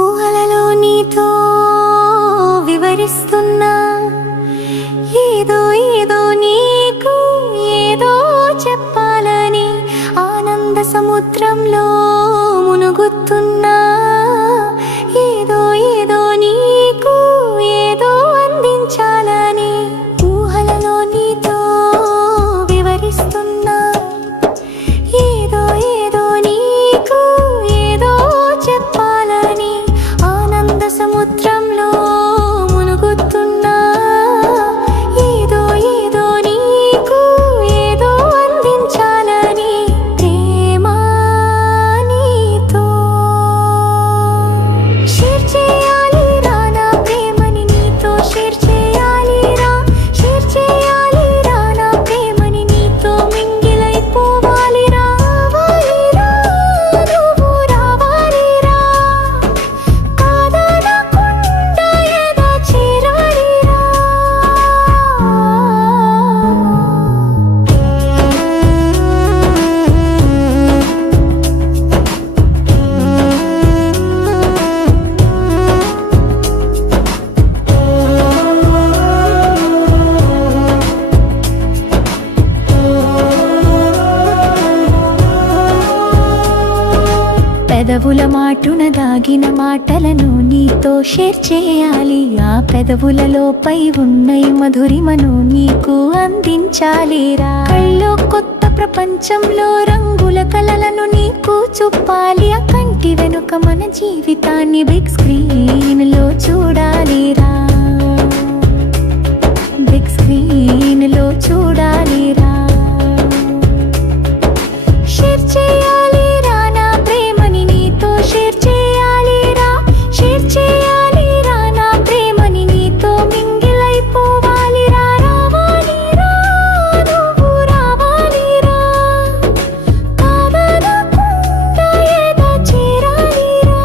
ఊహలలో నీతో వివరిస్తున్నా ఏదో ఏదో నీకు ఏదో చెప్పాలని ఆనంద సముద్రంలో మునుగుతున్నా ఏదో ఏదో నీకు ఏదో అందించాలని ఊహలలో నీతో వివరిస్తున్నా ఏదో ఏదో నీకు ఏదో చెప్పాలని ఆనంద సముద్రంలో మునుగుతున్నా ఏదో ఏదో నీకు ఏదో అందించాలని ప్రేమ నీతో షేర్ చేయాలి రా నా ప్రేమని నీతో షేర్ చేయాలి రా షేర్ చేయాలి రా నా ప్రేమని నీతో మింగిలైపోవాలి రా నువ్వు రావాలి రా కాదనకుండా ఏదో చేరాలి రా పెదవుల మాటున దాగిన మాటలను నీతో షేర్ చేయాలి ఆ పెదవులలోపై ఉన్న ఈ మధురిమను నీకు అందించాలిరా కళ్ళో కొత్త ప్రపంచంలో రంగుల కలలను నీకు చూపాలి ఆ కంటి వెనుక మన జీవితాన్ని బిగ్ స్క్రీన్ లో చూడాలిరా బిగ్ స్క్రీన్ లో చూడాలిరా షేర్ చేయాలి రా నా ప్రేమని నీతో షేర్ చేయాలి రా షేర్ చేయాలి రా నా ప్రేమని నీతో మింగిలైపోవాలి రా రావాలి రా నువ్వు రావాలి రా కాదనకుండా ఏదో చేరాలి రా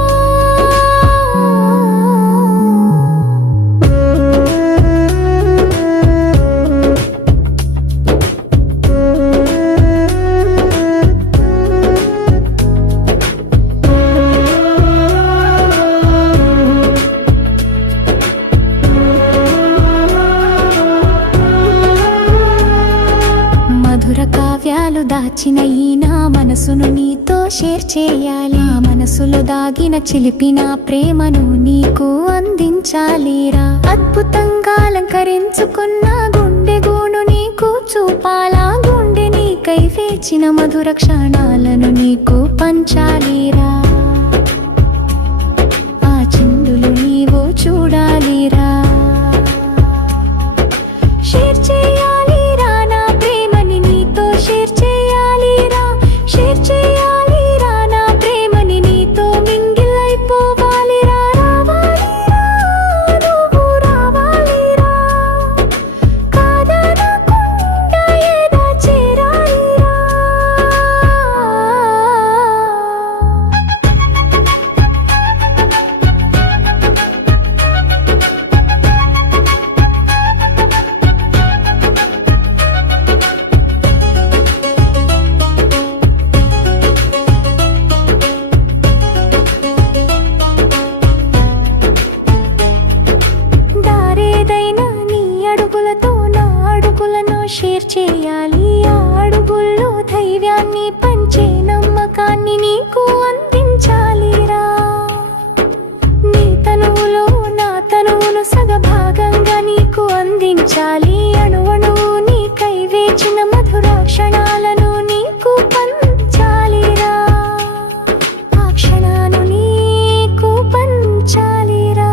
మధుర కావ్యాలు దాచిన ఈ నా మనసును నీతో షేర్ చేయాలి ఆ మనసులో దాగిన చిలిపిన ప్రేమను నీకు అందించాలిరా అద్భుతంగా అలంకరించుకున్న గుండె గూను నీకు చూపాలా గుండె నీకై వేచిన మధుర క్షణాలను నీకు పంచాలిరా ఆ చిందులు నీవు చూడాలిరా షేర్ చేయాలి రా నా ప్రేమని నీతో షేర్ చేయాలి రా షేర్ చేయాలి రా నా ప్రేమని నీతో మింగిలైపోవాలి రా రావాలి రా నువ్వు రావాలి రా కాదనకుండా ఏదో చేరాలి రా దారేదైనా నీ అడుగులతో నా అడుగులను షేర్ చేయాలి ఆ అడుగుల్లో ధైర్యాన్ని పంచే నమ్మకాన్ని నీకు అందించాలిరా నీ తనువులో నా తనువును సగభాగంగా నీకు అందించాలి అణువణువు నీకై వేచిన మధుర క్షణాలను నీకు పంచాలిరా ఆ క్షణాలు నీకు పంచాలిరా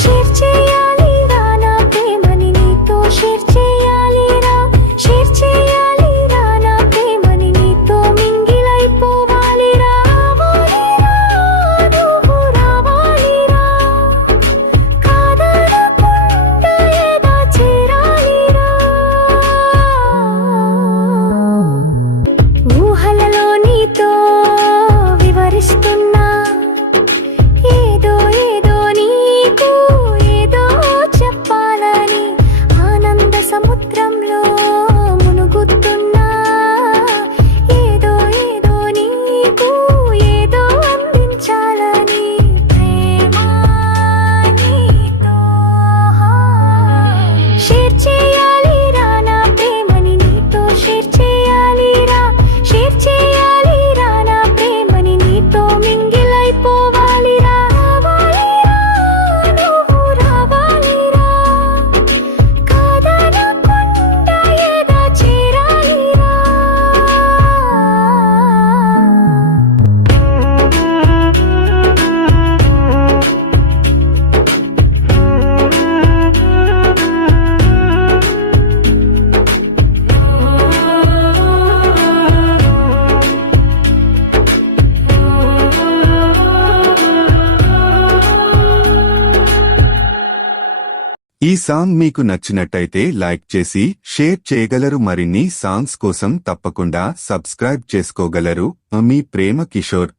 షేర్ చేయాలి రా నా ప్రేమని నీతో షేర్ చేయాలి రా షేర్ చేయాలి రా నా ప్రేమని నీతో మింగిలైపోవాలి రా రావాలి రా నువ్వు రావాలి రా కాదనకుండా ఏదో చేరాలి రా ఊహలలో నీతో వివరిస్తున్నా ఏదో ఏదో నీకు ఏదో చెప్పాలని ఆనంద సముద్రంలో మునుగుతున్నా ఏదో ఏదో నీకు ఈ సాంగ్ మీకు నచ్చినట్టయితే లైక్ చేసి షేర్ చేయగలరు. మరిన్ని సాంగ్స్ కోసం తప్పకుండా సబ్స్క్రైబ్ చేసుకోగలరు. మీ ప్రేమ కిషోర్.